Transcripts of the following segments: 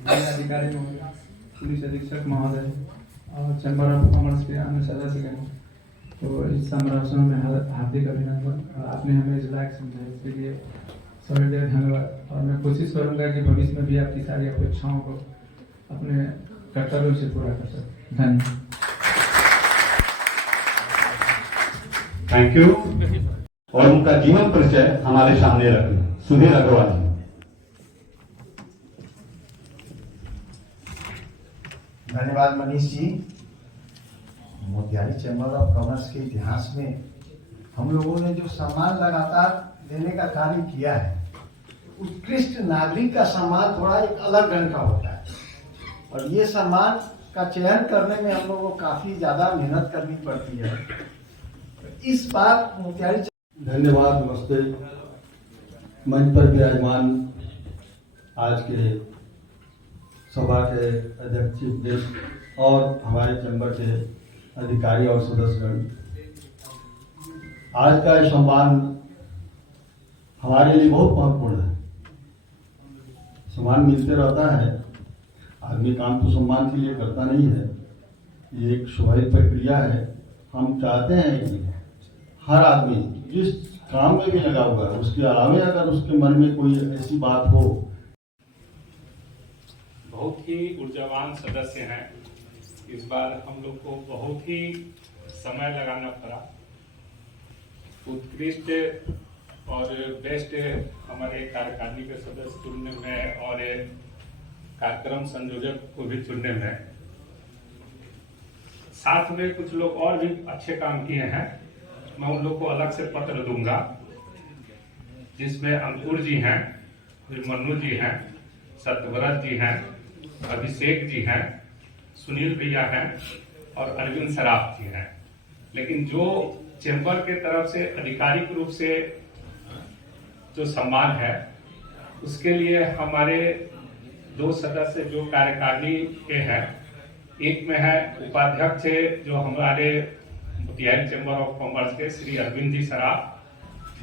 अधिकारी महोदय, पुलिस अधीक्षक महोदय और चैम्बर ऑफ कॉमर्स के अन्य सदस्यगण, तो इस संभाषण में हार्दिक अभिनंदन। और आपने हमें इस लायक समझा, इसके लिए सभी धन्यवाद। और मैं कोशिश करूंगा कि भविष्य में भी आपकी सारी अपेक्षाओं को अपने कर्तव्यों से पूरा कर सकूं। धन्यवाद। Thank you. और उनका जीवन परिचय हमारे सामने रखें। सुधीर अग्रवाल। धन्यवाद Manish ji. Motihari chamber of commerce के इतिहास में हम लोगों ने जो सम्मान लगातार देने का कार्य किया है, उत्कृष्ट नागरिक का सम्मान थोड़ा एक अलग ढंग का होता है, और ये सम्मान का चयन करने में हम लोगों को काफी ज्यादा मेहनत करनी पड़ती है। इस बार मोतिहारी धन्यवाद। नमस्ते। मंच पर विराजमान आज के सभा के अध्यक्ष चीफ गेस्ट और हमारे चैम्बर के अधिकारी और सदस्यगण, आज का यह सम्मान हमारे लिए बहुत महत्वपूर्ण है। सम्मान मिलते रहता है, आदमी काम तो सम्मान के लिए करता नहीं है, ये एक स्वाभाविक प्रक्रिया है। हम चाहते हैं कि हर आदमी जिस काम में भी लगा हुआ है, उसके अलावे अगर उसके मन में कोई ऐसी बात हो। बहुत ही ऊर्जावान सदस्य हैं। इस बार हम लोग को बहुत ही समय लगाना पड़ा। उत्कृष्ट और बेस्ट हमारे कार्यकारिणी के सदस्य चुनने में और कार्यक्रम संयोजक को भी चुनने में, साथ में कुछ लोग और भी अच्छे काम किए हैं। मैं उन लोग को अलग से पत्र दूंगा, जिसमें अंकुर जी हैं, फिर मनु जी हैं, सत्यव्रत जी हैं, अभिषेक जी हैं, सुनील भैया हैं और अरविंद सराफ जी हैं। लेकिन जो चैम्बर के तरफ से आधिकारिक रूप से जो सम्मान है, उसके लिए हमारे दो सदस्य जो कार्यकारिणी के हैं, एक में है उपाध्यक्ष जो हमारे मोतिहारी चैम्बर ऑफ कॉमर्स के श्री अरविंद जी सराफ,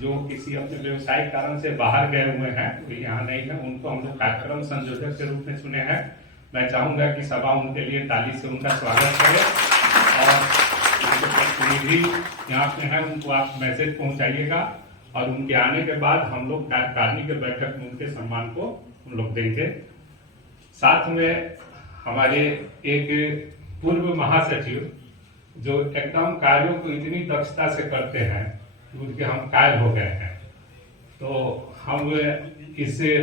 जो किसी अपने व्यवसायिक कारण से बाहर गए हुए हैं, वो यहाँ नहीं है। उनको हम लोग कार्यक्रम संयोजक के रूप में चुने हैं। मैं चाहूंगा कि सभा उनके लिए ताली से उनका स्वागत करे, और उनके प्रतिनिधि यहाँ पे हैं, उनको आप मैसेज पहुंचाइएगा, और उनके आने के बाद हम लोग कार्यकारिणी के बैठक में उनके सम्मान को हम लोग देंगे। साथ में हमारे एक पूर्व महासचिव जो एकदम कार्यों को इतनी दक्षता से करते हैं, उनके हम कायल हो गए हैं, तो हम इससे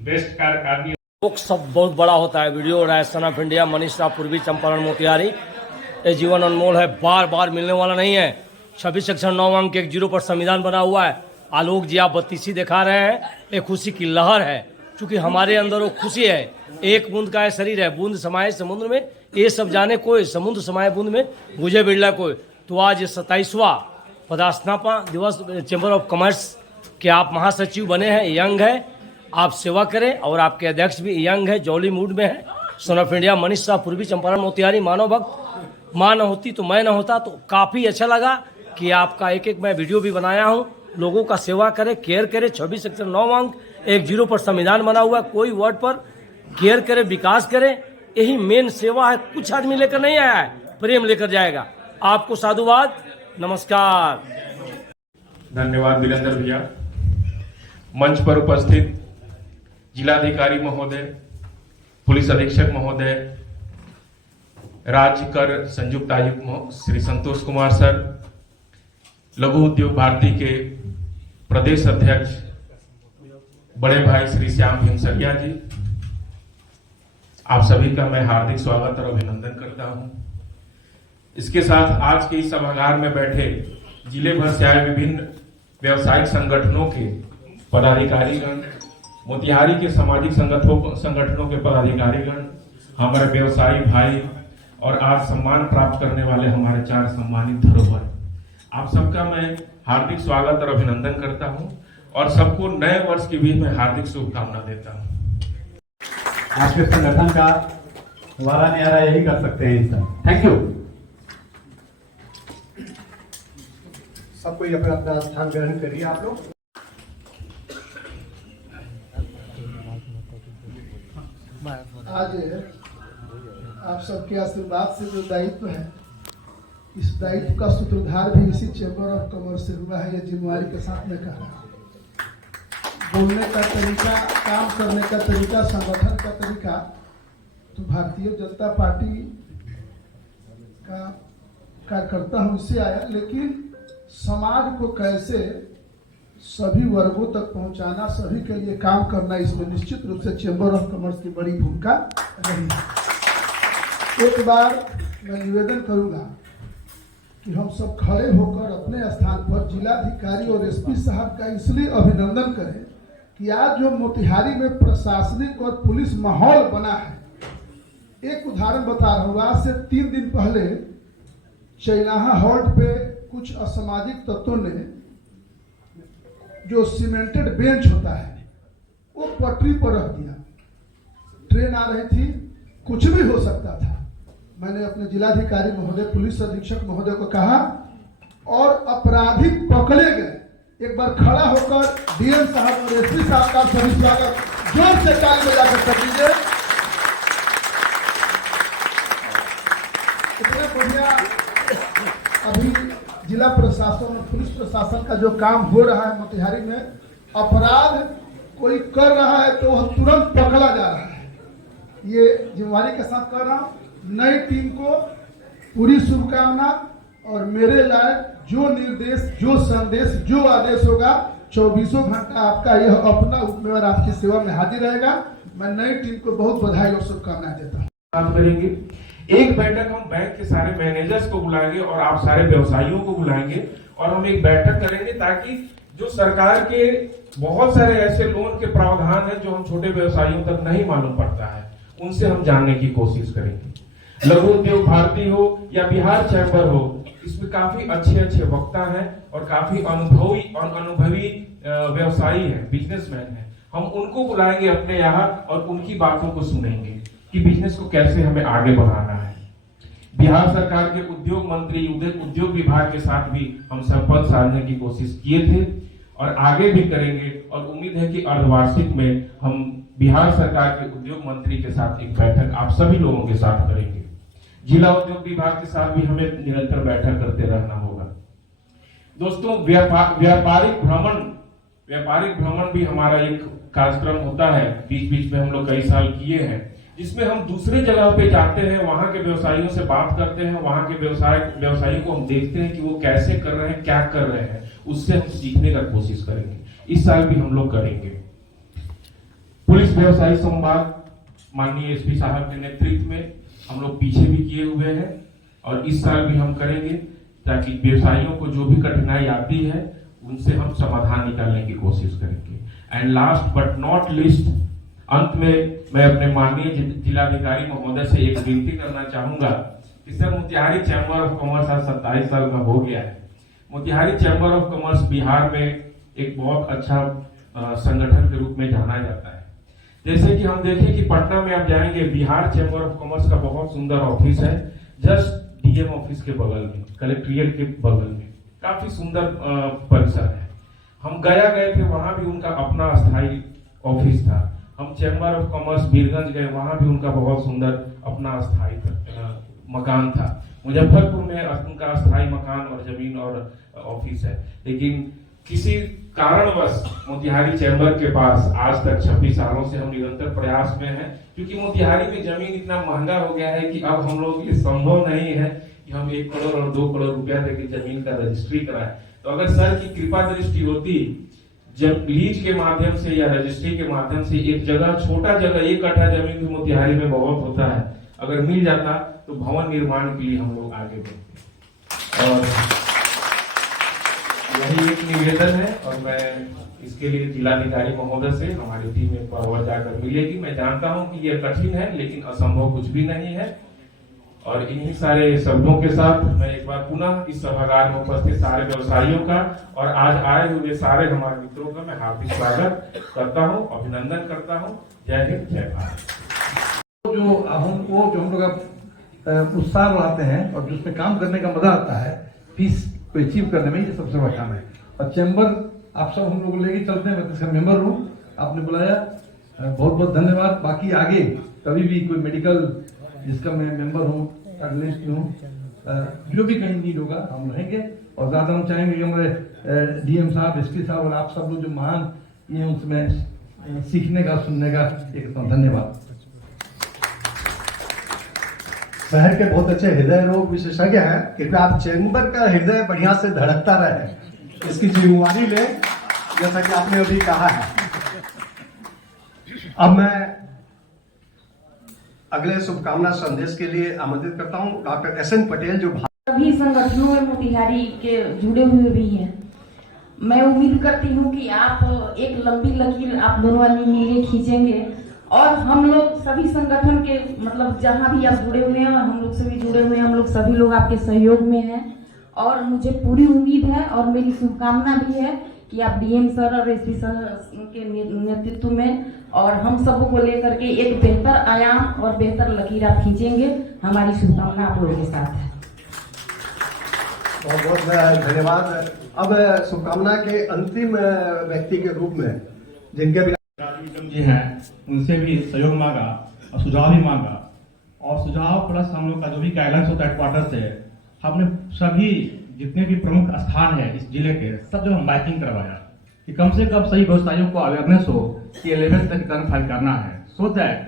बेस्ट कार्यकारिणी। लोग सब बहुत बड़ा होता है। Video Rajasthan of India, Manish Rao, पूर्वी चंपारण, मोतिहारी। ये जीवन अनमोल है, बार बार मिलने वाला नहीं है। 26 सेक्शन 9 अंक 10 पर संविधान बना हुआ है। आलोक जी आप बत्तीसी दिखा रहे हैं, एक खुशी की लहर है, क्योंकि हमारे अंदर वो खुशी है। एक बूंद का है शरीर है, बूंद समाये समुद्र में, ये सब जाने कोई, समुद्र समाये बूंद में बुझे बिरला कोई। तो आज 27वां पदस्थापना दिवस चैम्बर ऑफ कॉमर्स के आप महासचिव बने हैं, यंग है, आप सेवा करें। और आपके अध्यक्ष भी यंग है, जॉली मूड में है। सन ऑफ इंडिया मनीष राव, पूर्वी चंपारण, मोतिहारी। मानव भक्त, माँ न होती तो मैं न होता। तो काफ़ी अच्छा लगा कि आपका एक मैं वीडियो भी बनाया हूँ। लोगों का सेवा करे, केयर करे। 26 सेक्शन 9 अंक 10 पर संविधान बना हुआ है। कोई वर्ड पर केयर करे, विकास करे, यही मेन सेवा है। कुछ आदमी लेकर नहीं आया है, प्रेम लेकर जाएगा। आपको साधुवाद, नमस्कार। धन्यवाद वीरेंद्र भैया। मंच पर उपस्थित जिलाधिकारी महोदय, पुलिस अधीक्षक महोदय, राज्य कर संयुक्त आयुक्त श्री संतोष कुमार सर, लघु उद्योग भारती के प्रदेश अध्यक्ष बड़े भाई श्री श्याम भीमसरिया जी, आप सभी का मैं हार्दिक स्वागत और अभिनंदन करता हूं। इसके साथ आज के इस सभागार में बैठे जिले भर से आए विभिन्न व्यवसायिक संगठनों के पदाधिकारीगण, मोतिहारी के सामाजिक संगठनों के पदाधिकारीगण, हमारे व्यवसायी भाई और आज सम्मान प्राप्त करने वाले हमारे 4 सम्मानित धरोहर, आप सबका मैं हार्दिक स्वागत और अभिनंदन करता हूं, और सबको नए वर्ष की भी मैं हार्दिक शुभकामना देता हूं। आपके संगठन का वारा न्यारा यही कर सकते हैं इंसान। Thank you. सब कोई अपना अपना स्थान ग्रहण करिए आप लोग। आज आप सबके आशीर्वाद से जो दायित्व है, इस दायित्व का सूत्रधार भी इसी चैम्बर ऑफ कॉमर्स से हुआ है। ये जिम्मेवारी के साथ में कहा, बोलने का तरीका, काम करने का तरीका, संगठन का तरीका तो भारतीय जनता पार्टी का कार्यकर्ता हूँ इससे आया, लेकिन समाज को कैसे सभी वर्गों तक पहुंचाना, सभी के लिए काम करना, इसमें निश्चित रूप से चैम्बर ऑफ कॉमर्स की बड़ी भूमिका रही है। एक बार मैं निवेदन करूंगा कि हम सब खड़े होकर अपने स्थान पर जिलाधिकारी और एसपी साहब का इसलिए अभिनंदन करें कि आज जो मोतिहारी में प्रशासनिक और पुलिस माहौल बना है। एक उदाहरण बता रहा हूँ, आज से 3 दिन पहले चैनाहा हॉल्ट पे कुछ असामाजिक तत्वों ने जो सीमेंटेड बेंच होता है वो पटरी पर रख दिया। ट्रेन आ रही थी, कुछ भी हो सकता था। मैंने अपने जिलाधिकारी महोदय, पुलिस अधीक्षक महोदय को कहा और अपराधी पकड़े गए। एक बार खड़ा होकर डीएम साहब और एसपी साहब का सभी स्वागत जोर से ताली बजाकर कर दीजिए। इतना बढ़िया अभी जिला प्रशासन और पुलिस प्रशासन का जो काम हो रहा है मोतिहारी में, अपराध कोई कर रहा है तो वह तुरंत पकड़ा जा रहा है। ये जिम्मेवारी के साथ कर रहा हूँ। नई टीम को पूरी शुभकामना और मेरे लायक जो निर्देश, जो संदेश, जो आदेश होगा 24 घंटा आपका यह अपना उपमेयर आपकी सेवा में हाजिर रहेगा। मैं नई टीम को बहुत बधाई और शुभकामनाएं देता हूँ। बात करेंगे, एक बैठक हम बैंक के सारे मैनेजर्स को बुलाएंगे और आप सारे व्यवसायियों को बुलाएंगे और हम एक बैठक करेंगे ताकि जो सरकार के बहुत सारे ऐसे लोन के प्रावधान है जो हम छोटे व्यवसायियों तक नहीं मालूम पड़ता है, उनसे हम जानने की कोशिश करेंगे। लघु उद्योग भारती हो या बिहार चैम्बर हो, इसमें काफी अच्छे वक्ता हैं और काफी अनुभवी व्यवसायी हैं, बिजनेसमैन हैं। हम उनको बुलाएंगे अपने यहाँ और उनकी बातों को सुनेंगे कि बिजनेस को कैसे हमें आगे बढ़ाना है। बिहार सरकार के उद्योग मंत्री, उद्योग विभाग के साथ भी हम संपर्क साधने की कोशिश किए थे और आगे भी करेंगे और उम्मीद है कि अर्धवार्षिक में हम बिहार सरकार के उद्योग मंत्री के साथ एक बैठक आप सभी लोगों के साथ करेंगे। जिला उद्योग विभाग के साथ भी हमें निरंतर बैठक करते रहना होगा। दोस्तों, व्यापारिक भ्रमण भी हमारा एक कार्यक्रम होता है, बीच में हम लोग कई साल किए हैं, जिसमें हम दूसरे जगह पे जाते हैं, वहां के व्यवसायियों से बात करते हैं, वहां के व्यवसायी को हम देखते हैं कि वो कैसे कर रहे हैं, क्या कर रहे हैं, उससे हम सीखने का कोशिश करेंगे। इस साल भी हम लोग करेंगे। पुलिस व्यवसायी संवाद माननीय एसपी साहब के नेतृत्व में हम लोग पीछे भी किए हुए हैं और इस साल भी हम करेंगे ताकि व्यवसायियों को जो भी कठिनाई आती है उनसे हम समाधान निकालने की कोशिश करेंगे। And last but not list, अंत में मैं अपने माननीय जिलाधिकारी महोदय से एक विनती करना चाहूंगा कि sir, Motihari chamber of commerce आज 27 साल का हो गया है। Motihari chamber of commerce Bihar में एक बहुत अच्छा संगठन के रूप में जाना जाता है। जैसे कि हम देखें कि पटना में आप जाएंगे, बिहार चैम्बर ऑफ कॉमर्स का बहुत सुंदर ऑफिस है, जस्ट डीएम ऑफिस के बगल में, कलेक्ट्रेट के बगल में, काफी सुंदर परिसर है। हम गया गए थे, वहां भी उनका अपना अस्थायी ऑफिस था। हम चैम्बर ऑफ कॉमर्स बीरगंज गए, वहां भी उनका बहुत सुंदर अपना अस्थायी मकान था। मुजफ्फरपुर में उनका अस्थायी मकान और जमीन और ऑफिस है। लेकिन किसी कारणवश मोतिहारी चैम्बर के पास आज तक 26 सालों से हम निरंतर प्रयास में हैं, क्योंकि मोतिहारी में जमीन इतना महंगा हो गया है कि अब हम लोग ये संभव नहीं है कि हम 1 करोड़ और 2 करोड़ रुपया देकर जमीन का रजिस्ट्री कराएं। तो अगर सर की कृपा दृष्टि होती, जब लीज के माध्यम से या रजिस्ट्री के माध्यम से एक जगह, छोटा जगह 1 कट्ठा जमीन भी मोतिहारी में बहुत होता है, अगर मिल जाता तो भवन निर्माण के लिए हम लोग आगे बढ़ते। और यही एक निवेदन है और मैं इसके लिए जिलाधिकारी महोदय से हमारी टीम में पावर जाकर मिलेगी। मैं जानता हूं कि यह कठिन है, लेकिन असंभव कुछ भी नहीं है। और इन्हीं सारे शब्दों के साथ मैं एक बार पुनः इस सभागार में उपस्थित सारे व्यवसायियों का और आज आए हुए सारे हमारे मित्रों का मैं हार्दिक स्वागत करता हूं, अभिनंदन करता हूं। जय हिंद, जय भारत। जो हम लोग उत्साह बढ़ाते हैं और जिसमें काम करने का मजा आता है, पीस को अचीव करने में, ये सबसे बड़ा काम है। और चैम्बर आप सब हम लोग लेके चलते हैं। मैं इसका मेंबर हूँ, आपने बुलाया बहुत बहुत धन्यवाद। बाकी आगे कभी भी कोई मेडिकल जिसका मैं मेंबर हूँ, अगलेस्ट हूँ, जो भी कहीं नीड होगा हम रहेंगे। और ज़्यादा हम चाहेंगे कि हमारे डीएम साहब, एसपी साहब और आप सब लोग जो महान ये उसमें सीखने का, सुनने का एक धन्यवाद। शहर के बहुत अच्छे हृदय रोग विशेषज्ञ हैं, कृपया आप चेंबर का हृदय बढ़िया से धड़कता रहे, इसकी जिम्मेवारी ले, जैसा कि आपने अभी कहा है। अब मैं अगले शुभकामना संदेश के लिए आमंत्रित करता हूं डॉक्टर SN पटेल, जो सभी संगठनों में मोतिहारी के जुड़े हुए भी हैं। मैं उम्मीद करती हूं कि आप एक लंबी लकीर आप दोनों आदमी मिलके खींचेंगे और हम लोग सभी संगठन के मतलब जहां भी आप जुड़े हुए हैं और हम लोग से भी जुड़े हुए हैं, हम लोग सभी लोग आपके सहयोग में हैं और मुझे पूरी उम्मीद है और मेरी शुभकामना भी है कि आप डीएम सर और एसपी सर के नेतृत्व में और हम सबों को लेकर के एक बेहतर आयाम और बेहतर लकीर आप खींचेंगे। हमारी शुभकामना आप लोगों के साथ है। बहुत बहुत धन्यवाद। अब शुभकामना के अंतिम व्यक्ति के रूप में जिनके भी जी हैं, उनसे भी सहयोग मांगा और सुझाव भी मांगा और सुझाव प्लस हम लोग का जो भी गाइडलाइंस होता है क्वार्टर से, हमने सभी जितने भी प्रमुख स्थान है इस जिले के सब जो हम माइकिंग करवाया कि कम से कम सही व्यवसायियों को अवेयरनेस हो कि 11th तक रिटर्न फाइल करना है, सो दैट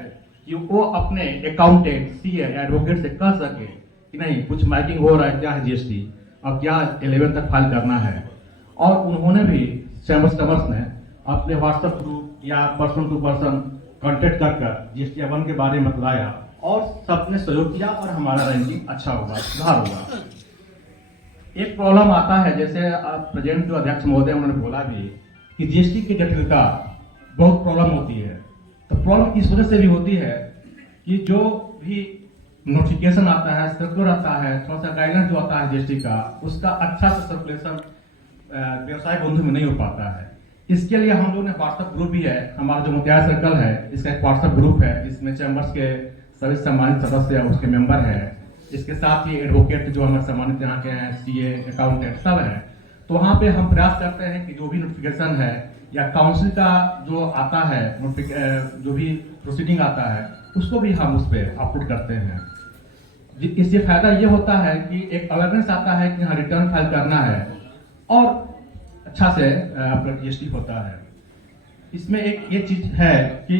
कि वो अपने अकाउंटेंट, सीए, एडवोकेट से कह सके कि नहीं कुछ माइकिंग हो रहा है, क्या है जीएसटी, अब क्या 11th तक फाइल करना है। और उन्होंने भी चैम्बर्स ने अपने व्हाट्सएप ग्रुप या पर्सन टू पर्सन कॉन्टेक्ट कर जीएसटी 1 के बारे में बताया और सबने सहयोग किया और हमारा रैंकिंग अच्छा होगा, सुधार होगा। एक प्रॉब्लम आता है, जैसे प्रेजेंट जो अध्यक्ष महोदय उन्होंने बोला भी कि जीएसटी की जटिलता बहुत प्रॉब्लम होती है। तो प्रॉब्लम इस वजह से भी होती है कि जो भी नोटिफिकेशन आता है, सर्कुलर आता है, थोड़ा सा गाइडलाइंस जो आता है जीएसटी का, उसका अच्छा से सर्कुलेशन व्यवसाय बंधु में नहीं हो पाता है। इसके लिए हम लोग ने व्हाट्सएप ग्रुप भी है, हमारा जो मोतिहारी सर्कल है इसका एक व्हाट्सएप ग्रुप है जिसमें चैम्बर्स के सभी सम्मानित सदस्य उसके मेंबर है। इसके साथ ही एडवोकेट जो हमारे सम्मानित यहाँ के हैं, सीए, अकाउंटेंट सब है। तो वहाँ पे हम प्रयास करते हैं कि जो भी नोटिफिकेशन है या काउंसिल का जो आता है, जो भी प्रोसीडिंग आता है, उसको भी हम उस पर अपलोड करते हैं। इससे फायदा ये होता है कि एक अवेयरनेस आता है कि हाँ रिटर्न फाइल करना है और अच्छा से आपका जीएसटी होता है। इसमें एक ये चीज है कि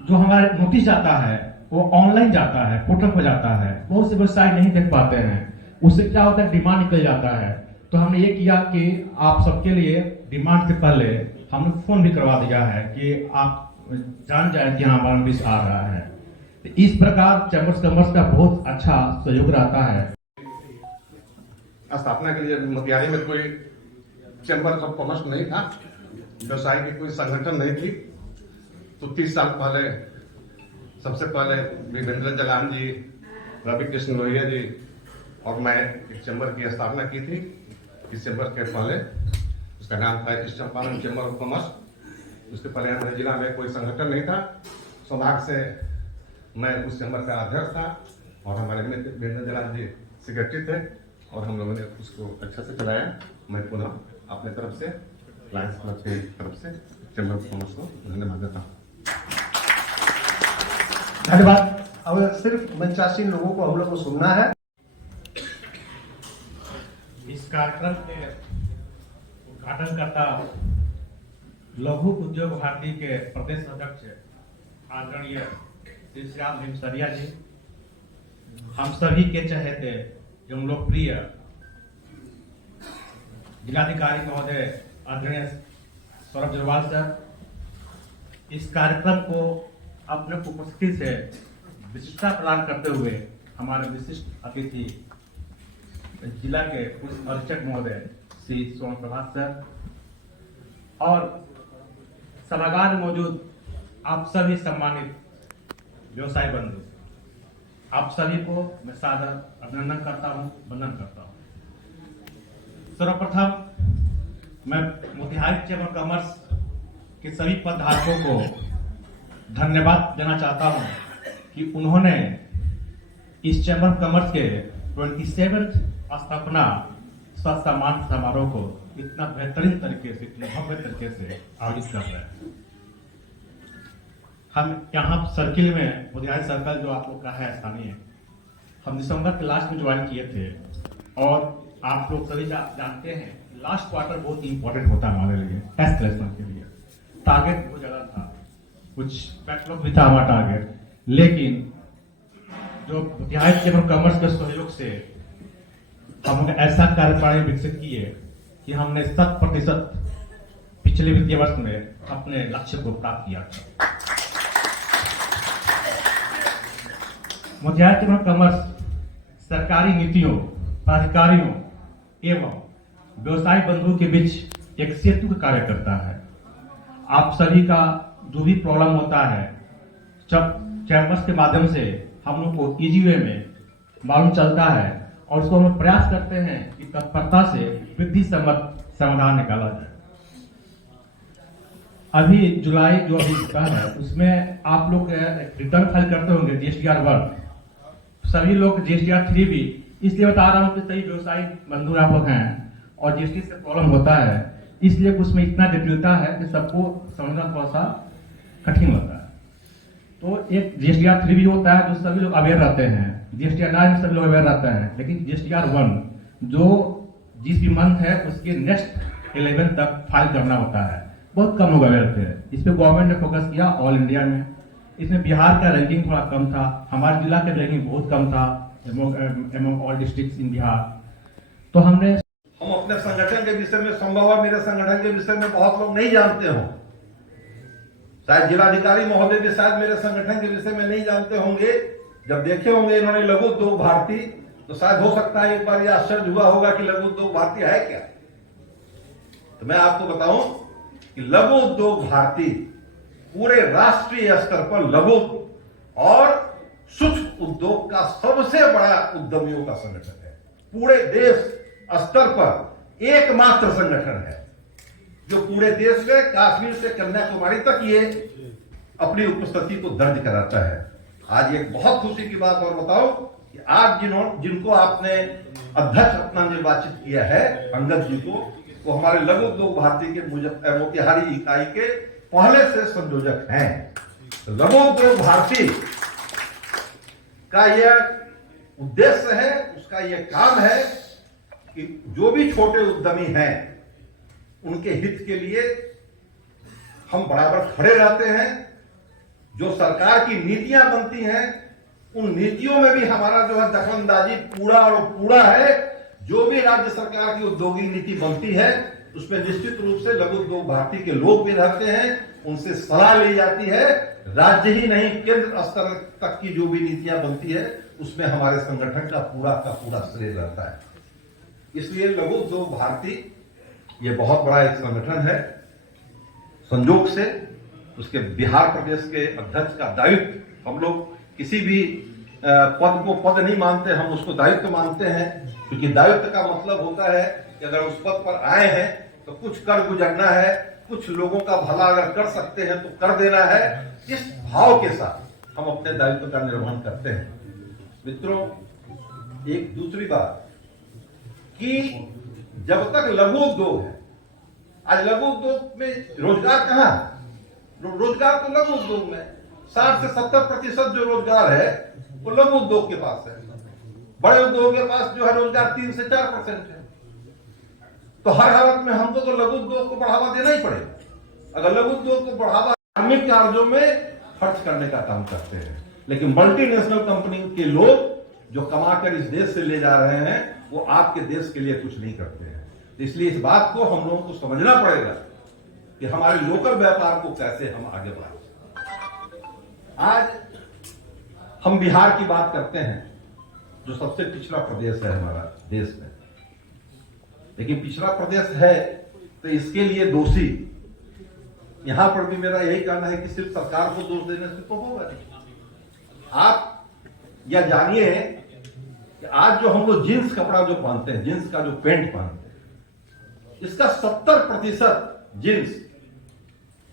जो हमारे नोटिस जाता है वो ऑनलाइन जाता है, पोर्टल पर जाता है, बहुत से वेबसाइट नहीं देख पाते हैं। उससे क्या होता है, डिमांड निकल जाता है। तो हमने ये किया कि आप सबके लिए डिमांड से पहले हमने फोन भी करवा दिया है कि आप जान जाए कि हाँ हमारा नोटिस आ रहा है। तो इस प्रकार चैम्बर्स कॉमर्स का बहुत अच्छा सहयोग रहता है। स्थापना के लिए मोतिहारी में कोई चैम्बर ऑफ कॉमर्स नहीं था, व्यवसाय की कोई संगठन नहीं थी। तो 30 साल पहले सबसे पहले विवेंद्र जलान जी, रवि कृष्ण लोहिया जी और मैं एक चैम्बर की स्थापना की थी। इस चैम्बर के पहले उसका नाम था east Champaran chamber of commerce. उसके पहले हमारे जिला में कोई संगठन नहीं था। सौभाग्य से मैं उस चैम्बर का अध्यक्ष था और हमारे मित्र विवेंद्र जलान जी सेक्रेटरी थे और हम लोगों ने उसको अच्छा से चलाया। मैं पुनः अपने तरफ से लायंस क्लब की तरफ से चैम्बर ऑफ कॉमर्स को धन्यवाद देता हूँ। धन्यवाद। अब सिर्फ मंचासीन लोगों को हम लोग को सुनना है। इस कार्यक्रम के उद्घाटन करता लघु उद्योग भारती के प्रदेश अध्यक्ष आदरणीय श्री श्याम भीमसरिया जी, हम सभी के चहेते एवं लोकप्रिय जिलाधिकारी महोदय आदरणीय सौरभ जरवाल सर, इस कार्यक्रम को अपने उपस्थिति से विशिष्टता प्रदान करते हुए हमारे विशिष्ट अतिथि जिला के पुलिस अधीक्षक महोदय श्री सोम प्रभात सर और सभागार में मौजूद आप सभी सम्मानित व्यवसाय बंधु, आप सभी को मैं सादर अभिनंदन करता हूं, वंदन करता हूं। सर्वप्रथम मैं मोतिहारी चैम्बर ऑफ कॉमर्स के सभी पदधारकों को धन्यवाद देना चाहता हूं कि उन्होंने इस चैम्बर ऑफ कॉमर्स के 27th स्थापना सम्मान समारोह को इतना बेहतरीन तरीके से, इतने भव्य तरीके से आयोजित कर रहे हैं। हम यहाँ सर्किल में मोतिहारी सर्कल जो आप लोग का है स्थानीय, हम दिसंबर के लास्ट में ज्वाइन किए थे और आप लोग सभी जानते हैं लास्ट क्वार्टर बहुत इंपॉर्टेंट होता है हमारे लिए टेस्ट कलेक्शन के लिए। टारगेट बहुत ज्यादा था, कुछ बैकलॉग भी था हमारा टारगेट, लेकिन जो मोतिहारी चैम्बर ऑफ कॉमर्स के सहयोग से हमने ऐसा कार्यप्रणाली विकसित की है कि हमने 100% पिछले वित्तीय वर्ष में अपने लक्ष्य को प्राप्त किया था। मोतिहारी चैम्बर ऑफ कॉमर्स सरकारी नीतियों, प्राधिकारियों एवं व्यवसाय बंधुओं के बीच एक सेतु का कार्य करता है। आप सभी का जो भी प्रॉब्लम होता है, जब चैम्बर्स के माध्यम से हम लोग को इजी वे में मालूम चलता है और उसको हम प्रयास करते हैं कि तत्परता से वृद्धि सम्मत समाधान निकाला जाए। अभी जुलाई जो अभी का है उसमें आप लोग रिटर्न फाइल करते होंगे GSTR 1, सभी लोग GSTR 3 भी, इसलिए बता रहा हूँ कि कई व्यवसायी बंधु आप लोग हैं और GST से प्रॉब्लम होता है, इसलिए उसमें इतना जटिलता है कि सबको समझना थोड़ा सा कठिन होता है। तो एक GSTR 3 भी होता है जो सभी लोग अवेयर रहते हैं, GSTR 9 में सभी लोग अवेयर रहते हैं, लेकिन GSTR 1 जो जिस भी मंथ है उसके नेक्स्ट 11 तक फाइल करना होता है, बहुत कम लोग अवेयर थे। इस पे गवर्नमेंट ने फोकस किया ऑल इंडिया में। इसमें बिहार का रैंकिंग थोड़ा कम था, हमारे जिला का रैंकिंग बहुत कम था एमंग ऑल डिस्ट्रिक्ट्स इन बिहार। तो हम अपने संगठन के विषय में संभव है मेरे संगठन के विषय में बहुत लोग नहीं जानते हो, शायद जिलाधिकारी महोदय भी शायद मेरे संगठन के विषय में नहीं जानते होंगे। जब देखे होंगे इन्होंने लघु उद्योग भारती, तो शायद हो सकता है एक बार यह आश्चर्य हुआ होगा कि लघु उद्योग भारती है क्या। तो मैं आपको बताऊं कि लघु उद्योग भारती पूरे राष्ट्रीय स्तर पर लघु और सूक्ष्म उद्योग का सबसे बड़ा उद्यमियों का संगठन है। पूरे देश स्तर पर एकमात्र संगठन है जो पूरे देश में कश्मीर से कन्याकुमारी तक ये अपनी उपस्थिति को दर्ज कराता है। आज एक बहुत खुशी की बात और बताओ कि आज जिनको आपने अध्यक्ष अपना निर्वाचित किया है, अंगद जी को, वो हमारे लघु उद्योग भारती के मोतिहारी इकाई के पहले से संयोजक हैं। तो लघु उद्योग भारती का यह उद्देश्य है, उसका यह काम है कि जो भी छोटे उद्यमी हैं उनके हित के लिए हम बराबर खड़े रहते हैं। जो सरकार की नीतियां बनती हैं उन नीतियों में भी हमारा जो है दखलंदाजी पूरा और पूरा है। जो भी राज्य सरकार की औद्योगिक नीति बनती है उसमें निश्चित रूप से लघु उद्योग भारती के लोग भी रहते हैं, उनसे सलाह ली जाती है। राज्य ही नहीं, केंद्र स्तर तक की जो भी नीतियां बनती है उसमें हमारे संगठन का पूरा श्रेय रहता है। इसलिए लघु उद्योग भारती ये बहुत बड़ा एक संगठन है। संयोग से उसके बिहार प्रदेश के अध्यक्ष का दायित्व, हम लोग किसी भी पद को पद नहीं मानते, हम उसको दायित्व मानते हैं, क्योंकि दायित्व का मतलब होता है कि अगर उस पद पर आए हैं तो कुछ कर गुजरना है, कुछ लोगों का भला अगर कर सकते हैं तो कर देना है। इस भाव के साथ हम अपने दायित्व का निर्वहन करते हैं। मित्रों, एक दूसरी बात कि जब तक लघु उद्योग है, आज लघु उद्योग में रोजगार कहां? रोजगार तो लघु उद्योग में 60 से 70% जो रोजगार है वो लघु उद्योग के पास है। बड़े उद्योग के पास जो है रोजगार 3 से 4% है। तो हर हालत में हमको तो लघु उद्योग को बढ़ावा देना ही पड़ेगा। अगर लघु उद्योग को बढ़ावा धार्मिक कार्यों में खर्च करने का काम करते हैं, लेकिन मल्टीनेशनल कंपनी के लोग जो कमाकर इस देश से ले जा रहे हैं वो आपके देश के लिए कुछ नहीं करते हैं। इसलिए इस बात को हम लोगों को समझना पड़ेगा कि हमारे लोकल व्यापार को कैसे हम आगे बढ़ाएं। आज हम बिहार की बात करते हैं जो सबसे पिछड़ा प्रदेश है हमारा देश में, लेकिन पिछड़ा प्रदेश है तो इसके लिए दोषी, यहां पर भी मेरा यही कहना है कि सिर्फ सरकार को दोष देने से तो होगा नहीं। आप यह जानिए कि आज जो हम लोग जींस कपड़ा जो पहनते हैं, जींस का जो पैंट पहनते हैं, इसका 70% जींस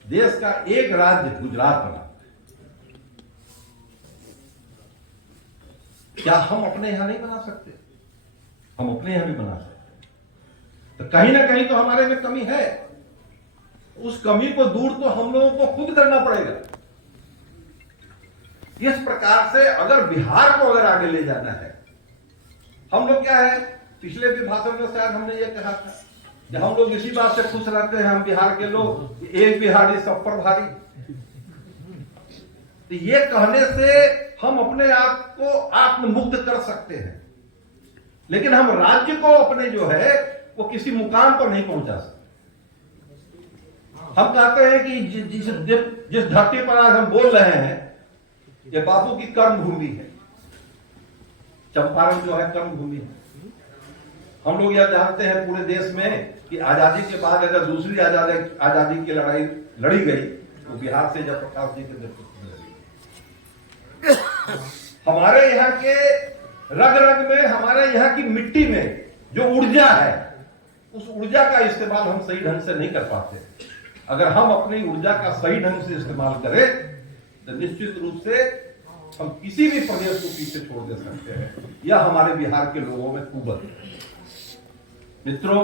देश का एक राज्य गुजरात बना। क्या हम अपने यहां नहीं बना सकते? हम अपने यहां भी बना सकते। तो कहीं ना कहीं तो हमारे में कमी है। उस कमी को दूर तो हम लोगों को खुद करना पड़ेगा। इस प्रकार से अगर बिहार को अगर आगे ले जाना है, हम लोग क्या है, पिछले भी भाषण में शायद हमने ये कहा था, जब हम लोग इसी बात से खुश रहते हैं, हम बिहार के लोग, एक बिहारी सब पर भारी। तो ये कहने से हम अपने आप को आत्ममुक्त कर सकते हैं, लेकिन हम राज्य को अपने जो है वो किसी मुकाम पर नहीं पहुंचा सकते। हम कहते हैं कि जिस धरती पर आज हम बोल रहे हैं, ये बापू की कर्म भूमि है, चंपारण जो है कर्म भूमि है। हम लोग यह जानते हैं पूरे देश में कि आजादी के बाद अगर दूसरी आजादी की लड़ाई लड़ी गई तो बिहार से जयप्रकाश जी के नेतृत्व में लड़ी। हमारे यहाँ के रग रग में, हमारे यहाँ की मिट्टी में जो ऊर्जा है, उस ऊर्जा का इस्तेमाल हम सही ढंग से नहीं कर पाते। अगर हम अपनी ऊर्जा का सही ढंग से इस्तेमाल करें तो निश्चित रूप से हम किसी भी प्रदेश को पीछे छोड़ दे सकते हैं। यह हमारे बिहार के लोगों में कुवत है। मित्रों,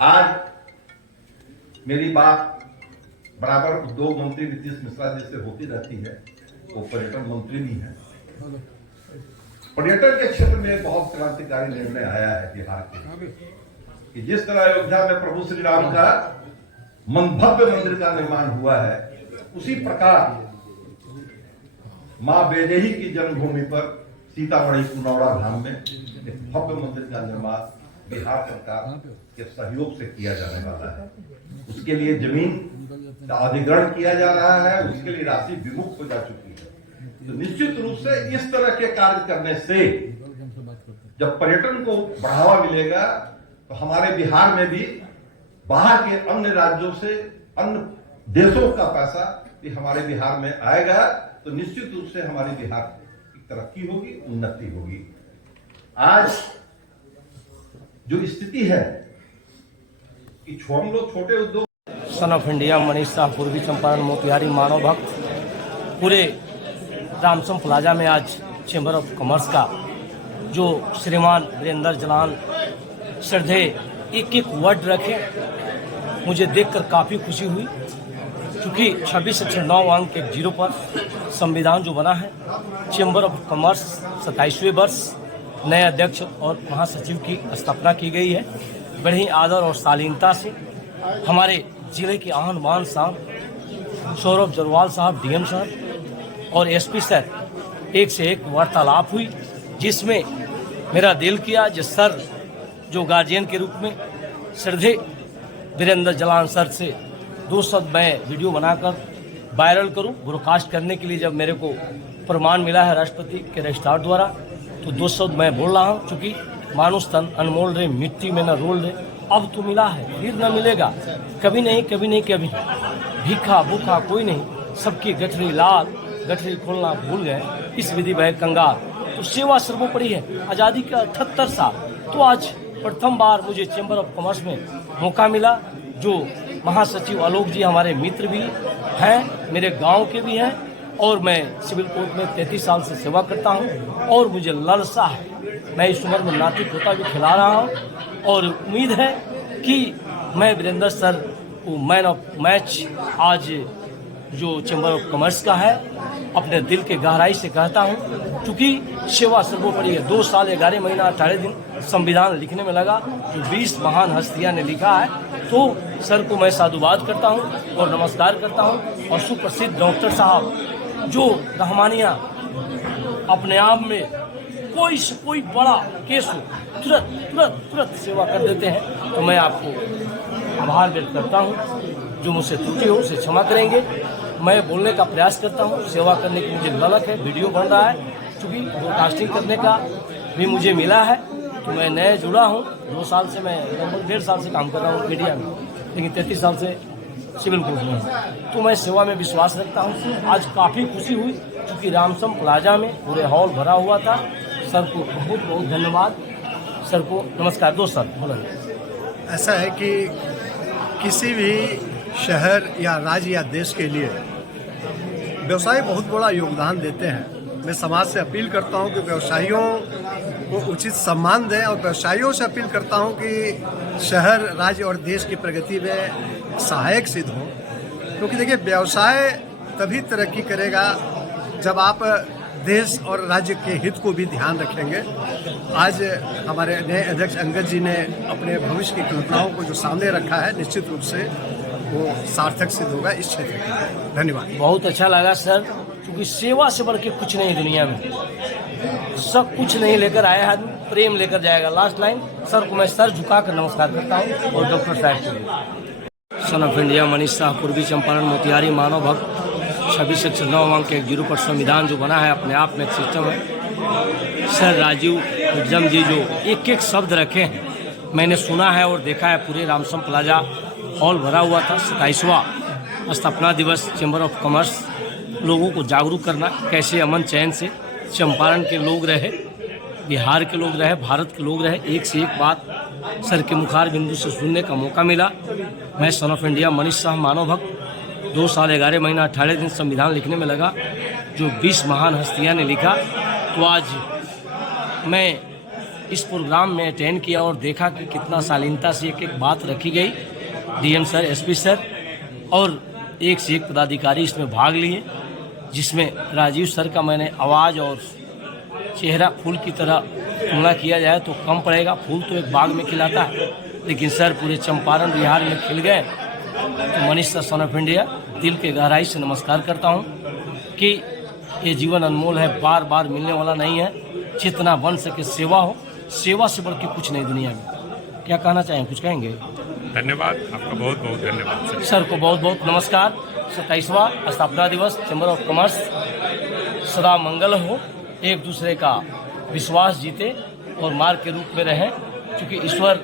आज मेरी बात बराबर उद्योग मंत्री नीतीश मिश्रा जी से होती रहती है, वो पर्यटन मंत्री भी है। पर्यटन के क्षेत्र में बहुत क्रांतिकारी निर्णय आया है बिहार के, कि जिस तरह अयोध्या में प्रभु श्री राम का भव्य मंदिर का निर्माण हुआ है, उसी प्रकार मां वैदेही की जन्मभूमि पर सीतामढ़ी कुनौड़ा धाम में एक भव्य मंदिर का निर्माण बिहार सरकार के सहयोग से किया जाने वाला है। उसके लिए जमीन का अधिग्रहण किया जा रहा है, उसके लिए राशि विमुक्त हो जा चुकी है। तो निश्चित रूप से इस तरह के कार्य करने से जब पर्यटन को बढ़ावा मिलेगा तो हमारे बिहार में भी बाहर के अन्य राज्यों से, अन्य देशों का पैसा भी हमारे बिहार में आएगा, तो निश्चित रूप से हमारे बिहार की तरक्की होगी, उन्नति होगी। आज जो स्थिति है कि हम लोग छोटे उद्योग, सन ऑफ इंडिया मनीष साह, पूर्वी चंपारण मोतिहारी मानव भक्त, पूरे रामसम प्लाजा में आज चेंबर ऑफ कॉमर्स का जो श्रीमान वीरेंद्र जलान श्रद्धे एक एक वर्ड रखे, मुझे देखकर काफ़ी खुशी हुई, क्योंकि 26 सेक्शन 9 अंक 10 पर संविधान जो बना है, चेंबर ऑफ कॉमर्स 27वें वर्ष नए अध्यक्ष और महासचिव की स्थापना की गई है। बड़े ही आदर और शालीनता से हमारे जिले के आन बान साहब सौरभ जरवाल साहब, डीएम साहब और एसपी सर एक से एक वार्तालाप हुई, जिसमें मेरा दिल किया जिस सर जो गार्जियन के रूप में श्रद्धे वीरेंद्र जलान सर से 2 शब्द मैं वीडियो बनाकर वायरल करूं, ब्रॉडकास्ट करने के लिए जब मेरे को प्रमाण मिला है राष्ट्रपति के रजिस्ट्रार द्वारा, तो 2 शब्द मैं बोल रहा हूं। चूँकि मानुष तन अनमोल रे, मिट्टी में न रोल रे, अब तो मिला है फिर न मिलेगा, कभी नहीं कभी नहीं कभी। भीखा भूखा कोई नहीं, सबकी गठरी लाल, गठरी खोलना भूल गए, इस विधि वह कंगाल। तो सेवा सर्वोपरि है। आज़ादी का 78 साल, तो आज प्रथम बार मुझे चेंबर ऑफ कॉमर्स में मौका मिला। जो महासचिव आलोक जी हमारे मित्र भी हैं, मेरे गांव के भी हैं, और मैं सिविल कोर्ट में 33 साल से सेवा करता हूं, और मुझे लालसा है, मैं इस उम्र में नाती पोता भी खिला रहा हूं, और उम्मीद है कि मैं वीरेंद्र सर को मैन ऑफ मैच आज जो चेंबर ऑफ कॉमर्स का है, अपने दिल के गहराई से कहता हूं, क्योंकि सेवा सर्वोपरि है। 2 साल 11 महीना 18 दिन संविधान लिखने में लगा, जो 20 महान हस्तियां ने लिखा है। तो सर को मैं साधुवाद करता हूं और नमस्कार करता हूं। और सुप्रसिद्ध डॉक्टर साहब जो रहमानिया अपने आप में कोई से कोई बड़ा केस हो तुरंत सेवा कर देते हैं, तो मैं आपको आभार व्यक्त करता हूं। जो मुझसे त्रुटि हो उसे क्षमा करेंगे। मैं बोलने का प्रयास करता हूं, सेवा करने की मुझे ललक है, वीडियो बन रहा है, क्योंकि ब्रॉडकास्टिंग करने का भी मुझे मिला है, तो मैं नए जुड़ा हूं। 2 साल से मैं लगभग 1.5 साल से काम कर रहा हूं मीडिया में, लेकिन 33 साल से सिविल कोर्ट में हूँ, तो मैं सेवा में विश्वास रखता हूँ। आज काफ़ी खुशी हुई, क्योंकि रामसम प्लाजा में पूरे हॉल भरा हुआ था। सर को बहुत बहुत धन्यवाद। सर को नमस्कार। 2 सर बोलो। ऐसा है कि किसी भी शहर या राज्य या देश के लिए व्यवसाय बहुत बड़ा योगदान देते हैं। मैं समाज से अपील करता हूं कि व्यवसायियों को उचित सम्मान दें, और व्यवसायियों से अपील करता हूं कि शहर, राज्य और देश की प्रगति में सहायक सिद्ध हो। क्योंकि देखिए, व्यवसाय तभी तरक्की करेगा जब आप देश और राज्य के हित को भी ध्यान रखेंगे। आज हमारे नए अध्यक्ष अंगद जी ने अपने भविष्य की कल्पनाओं को जो सामने रखा है, निश्चित रूप से वो सार्थक सिद्ध होगा इस क्षेत्र में। धन्यवाद। बहुत अच्छा लगा सर, क्योंकि सेवा से बढ़ के कुछ नहीं दुनिया में। सब कुछ नहीं लेकर आया है, प्रेम लेकर जाएगा। लास्ट लाइन सर को मैं सर झुकाकर नमस्कार करता हूँ, और डॉक्टर साहब को। सन ऑफ इंडिया मनीष शाह, पूर्वी चंपारण मोतिहारी, मानव भक्त, 26 सेक्शन 9 अंक 1 पर संविधान जो बना है अपने आप में एक सिस्टम है। सर राजीव जम जी जो एक एक शब्द रखे हैं, मैंने सुना है और देखा है। पूरे रामसम प्लाजा हॉल भरा हुआ था। 27वां स्थापना दिवस चैम्बर ऑफ कॉमर्स, लोगों को जागरूक करना कैसे अमन चैन से चंपारण के लोग रहे, बिहार के लोग रहे, भारत के लोग रहे। एक से एक बात सर के मुखार बिंदु से सुनने का मौका मिला। मैं son of India Manish Shah, मानव भक्त, 2 साल 11 महीना 18 दिन संविधान लिखने में लगा, जो 20 महान हस्तियां ने लिखा। तो आज मैं इस प्रोग्राम में अटेंड किया और देखा कि कितना शालीनता से एक एक बात रखी गई। डीएम सर, एसपी सर और एक से एक पदाधिकारी इसमें भाग लिए, जिसमें राजीव सर का मैंने आवाज़ और चेहरा फूल की तरह तुलना किया जाए तो कम पड़ेगा। फूल तो एक बाग में खिलाता है, लेकिन सर पूरे चंपारण बिहार में खिल गए। तो मनीष शाह, सन ऑफ इंडिया, दिल के गहराई से नमस्कार करता हूँ कि ये जीवन अनमोल है, बार बार मिलने वाला नहीं है। जितना बन सके सेवा हो, सेवा से बढ़ के कुछ नहीं दुनिया में। क्या कहना चाहें, कुछ कहेंगे? धन्यवाद, आपका बहुत बहुत धन्यवाद सर को बहुत बहुत नमस्कार। 27वां स्थापना दिवस चैम्बर ऑफ कॉमर्स, सदा मंगल हो, एक दूसरे का विश्वास जीते और मार्ग के रूप में रहें, क्योंकि ईश्वर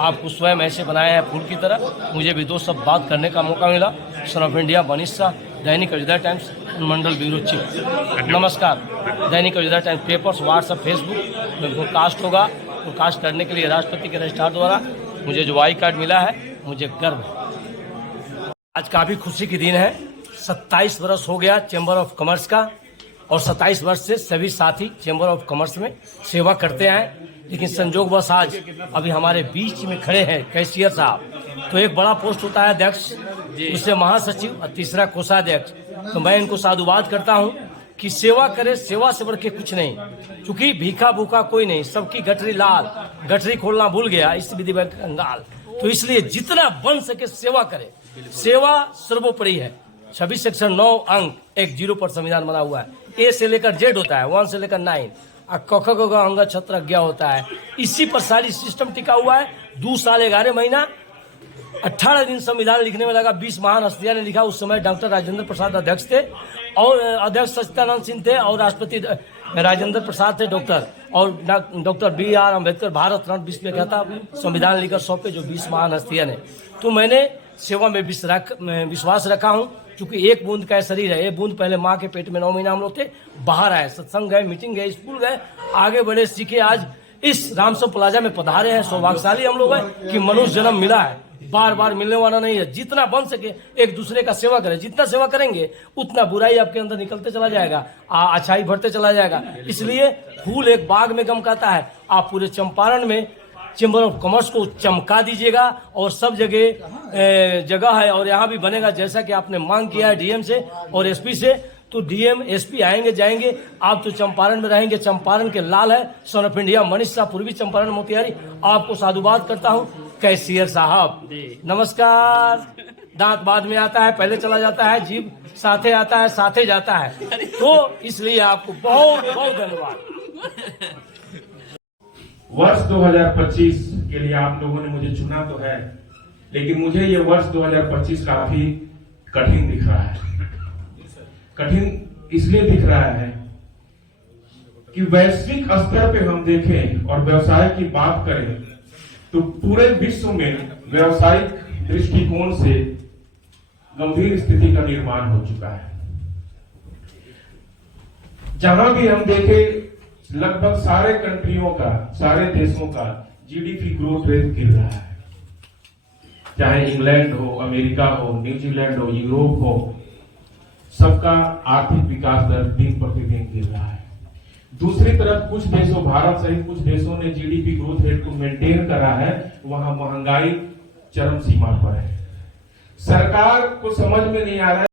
आपको स्वयं ऐसे बनाया है फूल की तरह। मुझे भी 2 शब्द बात करने का मौका मिला। सन of India Manish Shah, Dainik Ayodhya times, Mandal bureau chief. नमस्कार। दैनिक Ayodhya times papers, WhatsApp, Facebook में ब्रॉडकास्ट होगा। ब्रॉडकास्ट करने के लिए राष्ट्रपति के रजिस्ट्रार द्वारा मुझे जो आई कार्ड मिला है, मुझे गर्व है। आज काफ़ी खुशी की दिन है। 27 वर्ष हो गया चैम्बर ऑफ कॉमर्स का, और 27 वर्ष से सभी साथी चैम्बर ऑफ कॉमर्स में सेवा करते हैं। लेकिन संजोगवश आज अभी हमारे बीच में खड़े हैं कैशियर साहब। तो एक बड़ा पोस्ट होता है अध्यक्ष, दूसरे महासचिव और तीसरा कोषाध्यक्ष। तो मैं इनको साधुवाद करता हूं कि सेवा करे, सेवा से बढ़ के कुछ नहीं, क्योंकि भीखा भूखा कोई नहीं, सबकी गठरी लाल। गठरी खोलना भूल गया इस विधि में कंगाल। तो इसलिए जितना बन सके सेवा करे, सेवा सर्वोपरि है। 26 सेक्शन 9 अंक 1 पर संविधान बना हुआ है। ए से लेकर जेड होता है, 1 से लेकर 9, और क ख ग घ अंग छत्र ज्ञ होता है। इसी पर सारी सिस्टम टिका हुआ है। 2 साल 11 महीना 18 दिन संविधान लिखने में लगा। 20 महान हस्तियां ने लिखा। उस समय डॉक्टर राजेंद्र प्रसाद अध्यक्ष थे, और अध्यक्ष सच्चिदानंद सिंह थे, और राष्ट्रपति राजेंद्र प्रसाद थे डॉक्टर, और डॉक्टर BR अम्बेडकर भारत रत्न विश्व में कहता संविधान लिखकर सौंपे जो 20 महान हस्तियां ने। तो मैंने सेवा में विश्वास रखा हूँ, क्योंकि एक बूंद का शरीर है। एक बूंद पहले माँ के पेट में 9 महीना हम लोग थे, बाहर आए, सत्संग गए, मीटिंग गए, स्कूल गए, आगे बढ़े, सीखे, आज इस रामसम प्लाजा में पधारे हैं। सौभाग्यशाली हम लोग हैं कि मनुष्य जन्म मिला है, बार बार मिलने वाला नहीं है। जितना बन सके एक दूसरे का सेवा करें। जितना सेवा करेंगे उतना बुराई आपके अंदर निकलते चला जाएगा, अच्छाई बढ़ते चला जाएगा। इसलिए फूल एक बाग में गमकाता है। आप पूरे चंपारण में चैम्बर ऑफ कॉमर्स को चमका दीजिएगा, और सब जगह है, और यहाँ भी बनेगा जैसा कि आपने मांग किया है डीएम से और एसपी से। तो डीएम एसपी आएंगे जाएंगे, आप तो चंपारण में रहेंगे। चंपारण के लाल है सन ऑफ इंडिया मनीष शाह, पूर्वी चंपारण मोतिहारी। आपको साधुवाद करता हूँ कैशियर साहब, नमस्कार। दांत बाद में आता है, पहले चला जाता है, जीभ साथे आता है, साथे जाता है। तो इसलिए आपको बहुत बहुत धन्यवाद। वर्ष 2025 के लिए आप लोगों ने मुझे चुना तो है, लेकिन मुझे ये वर्ष 2025 काफी कठिन दिख रहा है। कठिन इसलिए दिख रहा है कि वैश्विक स्तर पे हम देखें और व्यवसाय की बात करें तो पूरे विश्व में व्यवसायिक दृष्टिकोण से गंभीर स्थिति का निर्माण हो चुका है। जहां भी हम देखें लगभग सारे कंट्रियों का, सारे देशों का जीडीपी ग्रोथ रेट गिर रहा है। चाहे इंग्लैंड हो, अमेरिका हो, न्यूजीलैंड हो, यूरोप हो, सबका आर्थिक विकास दर दिन प्रतिदिन गिर रहा है। दूसरी तरफ कुछ देशों, भारत सहित कुछ देशों ने जीडीपी ग्रोथ रेट को मेंटेन करा है, वहां महंगाई चरम सीमा पर है। सरकार को समझ में नहीं आ रहा है